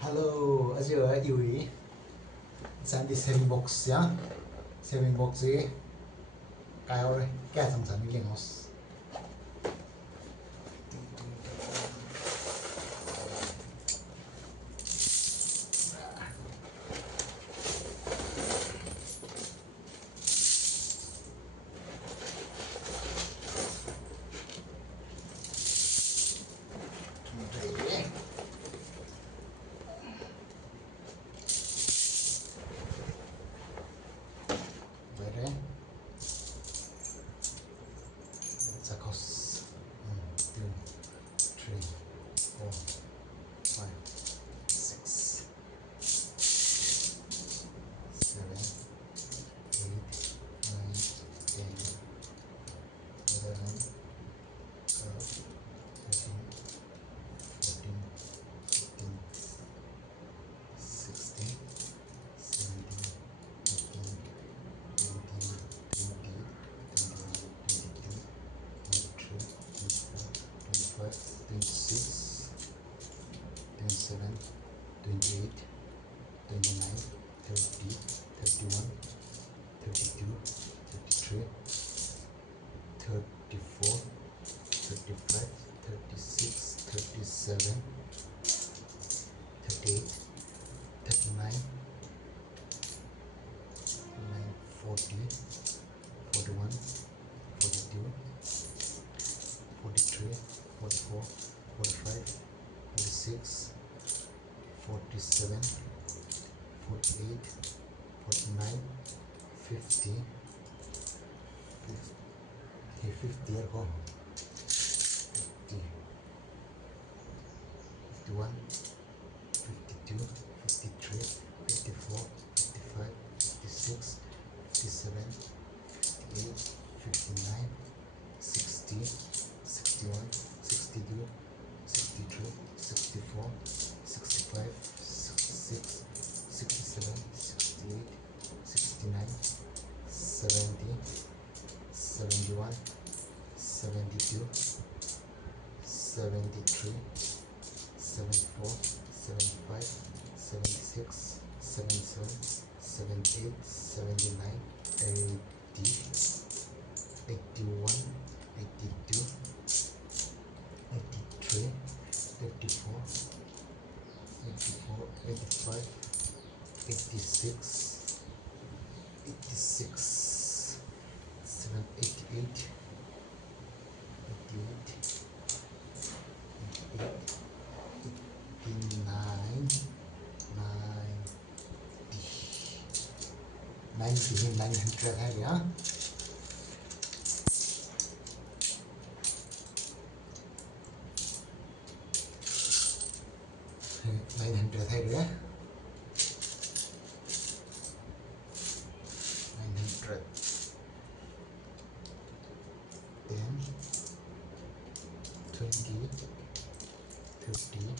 Hello, azure Yui. Send this saving box, yeah? Saving box gì? Cái rồi, cái thằng sẵn cái ngos. It's a cost 1, 2, 3, 4, 5, 6, 7, 8, 9, 10, 11, 12, 13, 14, 15, 16, 17, 18, 19, 20, 21, 22, 23, 24, 25, 26, 27, 28, 29, 30, 31, 32, 33, 34, 35, 36, 37, 38, 39, 40, 41, 42, 43, 44, 45, 46, 47, 48, 49, 50, 50 here go, 50, 51, 52, 53, 54, 55, 56, 57, 58, 59, 60, 61, 62, 63, 64, 65, 66, 67, 68, 69, 70, 71, 72, 73, 74, 75, 76, 77, 78, 79, 80, 81, 82, 83, 84, 84, 85, 86, 86, 7, 88, 88, 89, 90, 900 है क्या? 900 है क्या? 900, 10, 20, 30,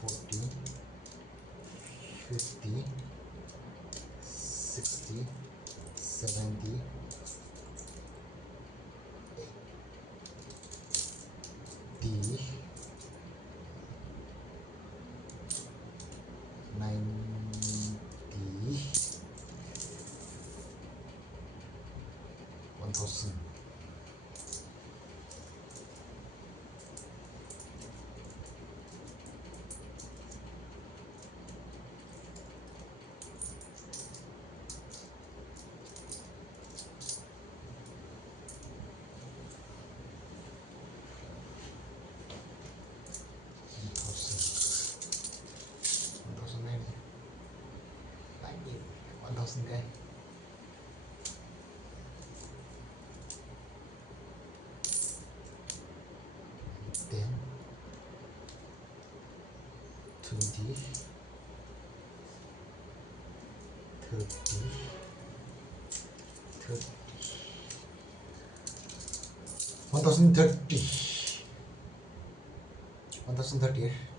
40, 50, 60, 70, 80, 90, 1000. Okay. Then 20, 30, 30, 1030, 1030.